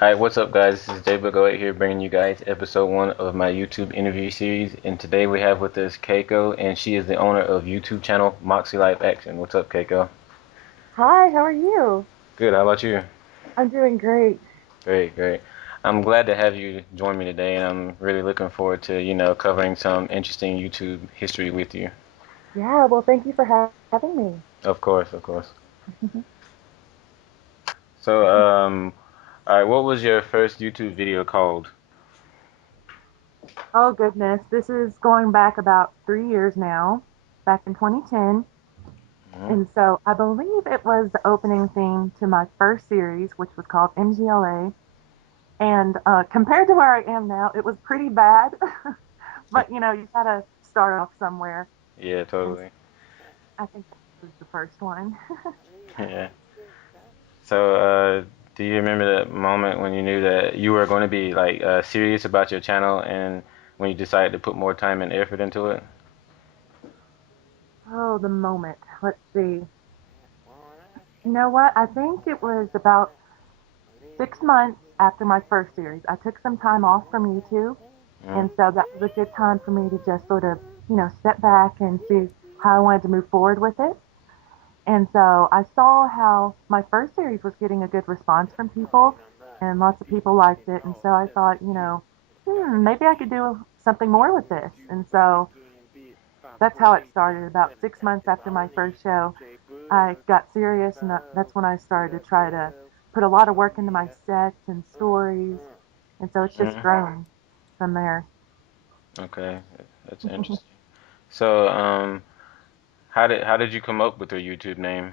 Alright, what's up guys? This is J-Book08 here bringing you guys episode 1 of my YouTube interview series. And today we have with us Keiko, and she is the owner of YouTube channel MoxieLiveAction. What's up, Keiko? Hi, how are you? Good, how about you? I'm doing great. Great, great. I'm glad to have you join me today, and I'm really looking forward to, covering some interesting YouTube history with you. Yeah, well, thank you for having me. Of course, of course. So, alright, what was your first YouTube video called? Oh, goodness. This is going back about 3 years now, back in 2010. Hmm. And so I believe it was the opening theme to my first series, which was called MGLA. And compared to where I am now, it was pretty bad. But, you gotta start off somewhere. Yeah, And totally. I think that was the first one. Yeah. So, do you remember that moment when you knew that you were going to be serious about your channel and when you decided to put more time and effort into it? Oh, the moment. Let's see. You know what? I think it was about 6 months after my first series. I took some time off from YouTube, Mm. and so that was a good time for me to just sort of, step back and see how I wanted to move forward with it. And so I saw how my first series was getting a good response from people, and lots of people liked it. And so I thought, maybe I could do something more with this. And so that's how it started. About 6 months after my first show, I got serious, and that's when I started to try to put a lot of work into my sets and stories, and so it's just Mm. grown from there. Okay, that's interesting. So, how did you come up with your YouTube name?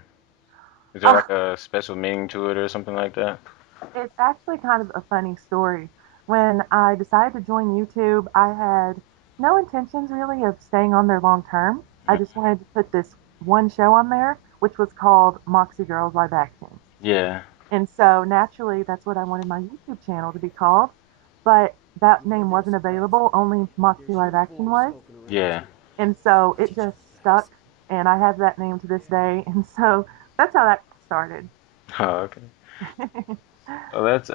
Is there Oh, like a special meaning to it or something like that? it's actually kind of a funny story. When I decided to join YouTube, I had no intentions really of staying on there long term. I Mm. just wanted to put this one show on there, which was called Moxie Girls Live Action. Yeah. And so naturally, that's what I wanted my YouTube channel to be called. But that name wasn't available, only Moxie Live Action was. Yeah. And so it just stuck, and I have that name to this day. And so that's how that started. Oh, okay. Well, let's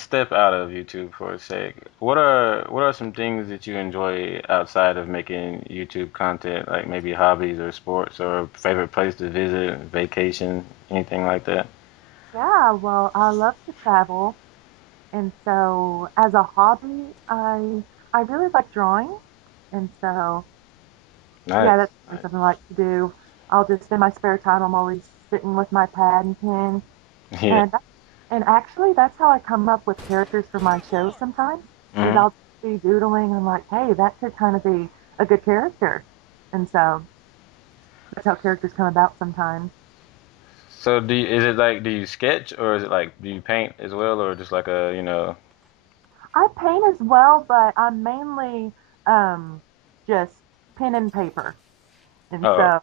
step out of YouTube for a sec. What are some things that you enjoy outside of making YouTube content, like maybe hobbies or sports or favorite place to visit, vacation, anything like that? Yeah, well, I love to travel. And so as a hobby, I really like drawing. And so yeah, Nice, that's really nice. something I like to do. I'll just in my spare time, I'm always sitting with my pad and pen. Yeah. And and actually that's how I come up with characters for my shows sometimes. Is Hmm. I'll just be doodling and I'm like, hey, that could kind of be a good character. And so that's how characters come about sometimes. So is it like do you sketch or is it like do you paint as well or just like a. I paint as well, but I'm mainly um just pen and paper. And Oh, so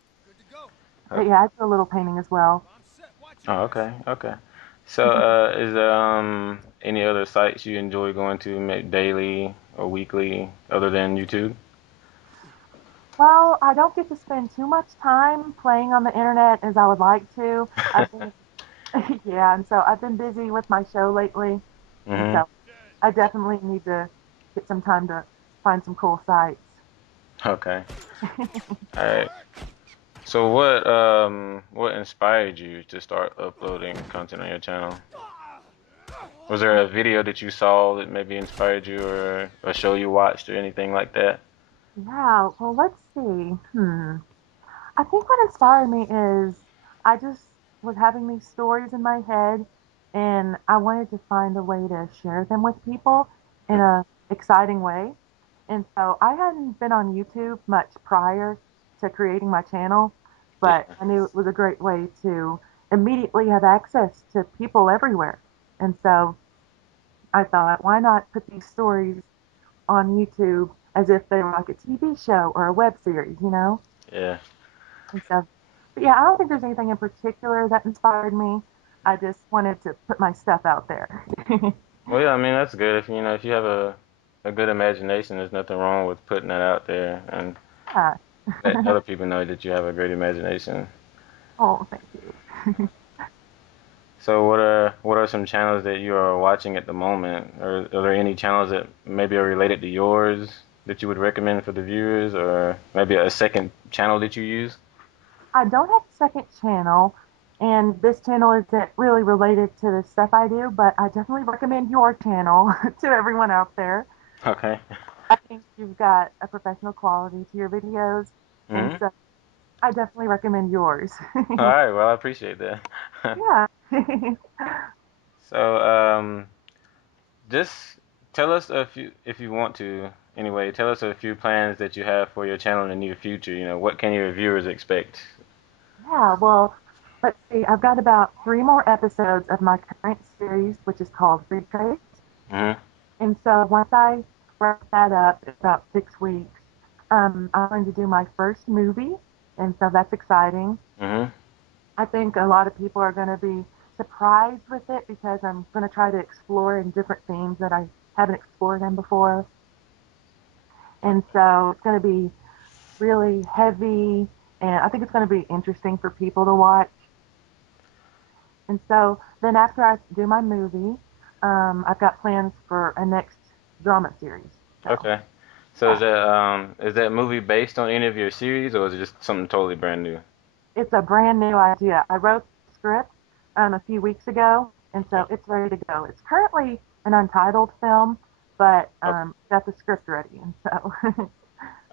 but okay. yeah, I do a little painting as well. Oh, okay, okay. So, is there any other sites you enjoy going to daily or weekly other than YouTube? Well, I don't get to spend too much time playing on the internet as I would like to. I've been, yeah, and so I've been busy with my show lately, and Hmm. so I definitely need to get some time to find some cool sites. Okay. All right. So what inspired you to start uploading content on your channel? Was there a video that you saw that maybe inspired you or a show you watched or anything like that? Yeah, well, let's see. I think what inspired me is I just was having these stories in my head, and I wanted to find a way to share them with people in a exciting way. And so I hadn't been on YouTube much prior to creating my channel, but Yeah. I knew it was a great way to immediately have access to people everywhere. And so I thought, why not put these stories on YouTube as if they were like a TV show or a web series, you know? Yeah. And so, but yeah, I don't think there's anything in particular that inspired me. I just wanted to put my stuff out there. Well, yeah, I mean that's good. If you have a good imagination, there's nothing wrong with putting that out there and Yeah. letting other people know that you have a great imagination. Oh, thank you. So what are some channels that you are watching at the moment? Or are there any channels that maybe are related to yours that you would recommend for the viewers, or maybe a second channel that you use? I don't have a second channel, and this channel isn't really related to the stuff I do, but I definitely recommend your channel to everyone out there. Okay. I think you've got a professional quality to your videos, and Hmm. so I definitely recommend yours. All right. Well, I appreciate that. Yeah. So, just tell us a few, if you want to, anyway, tell us a few plans that you have for your channel in the near future. What can your viewers expect? Yeah, well, let's see. I've got about three more episodes of my current series, which is called Retrace. Hmm. And so once I wrap that up, in about 6 weeks, I'm going to do my first movie. And so that's exciting. Hmm. I think a lot of people are going to be surprised with it because I'm going to try to explore in different themes that I haven't explored in before. And so it's going to be really heavy, and I think it's going to be interesting for people to watch. And so then after I do my movie, I've got plans for a next drama series. So Okay. So yeah, is that movie based on any of your series, or is it just something totally brand new? it's a brand new idea. I wrote the script a few weeks ago, and so it's ready to go. It's currently an untitled film, but Okay. got the script ready, and so All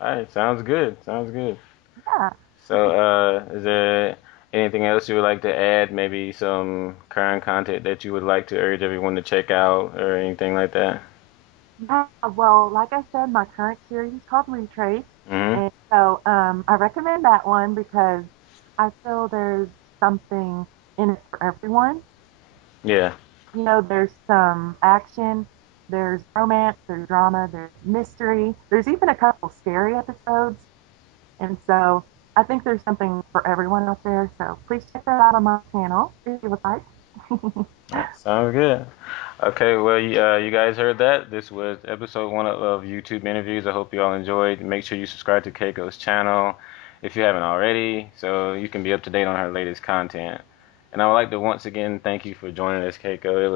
right. Sounds good. Sounds good. yeah. So, is there anything else you would like to add? Maybe some current content that you would like to urge everyone to check out, or anything like that? Yeah, well, like I said, my current series is called Retrace, Hmm. and so I recommend that one because I feel there's something in it for everyone. Yeah. There's some action, there's romance, there's drama, there's mystery, there's even a couple scary episodes, and so I think there's something for everyone out there. So please check that out on my channel if you would like. All right, sounds good. Okay, well, you guys heard that. This was episode one of YouTube interviews. I hope you all enjoyed. Make sure you subscribe to Keiko's channel if you haven't already, so you can be up to date on her latest content. And I would like to once again thank you for joining us, Keiko. It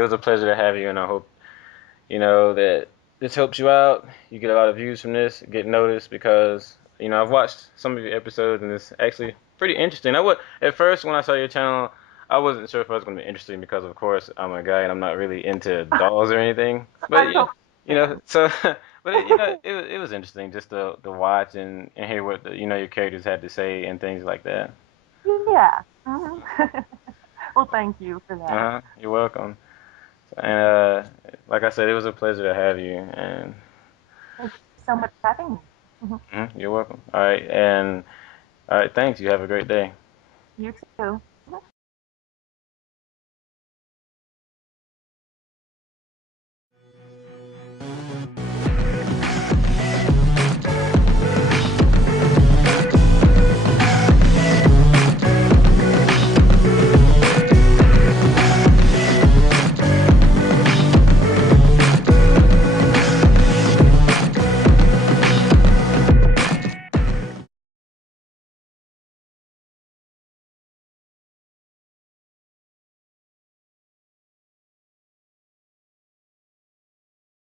was a pleasure to have you, and I hope that this helps you out. You get a lot of views from this, get noticed because I've watched some of your episodes and it's actually pretty interesting. I would at first when I saw your channel, I wasn't sure if I was going to be interesting because of course I'm a guy and I'm not really into dolls or anything. I But yeah, totally understand. so but it was interesting just to watch and hear what your characters had to say and things like that. Yeah. Well, thank you for that. Uh-huh. You're welcome. And like I said, it was a pleasure to have you and Thank you so much for having me. you're welcome. All right, and all right, thanks. You have a great day. You too.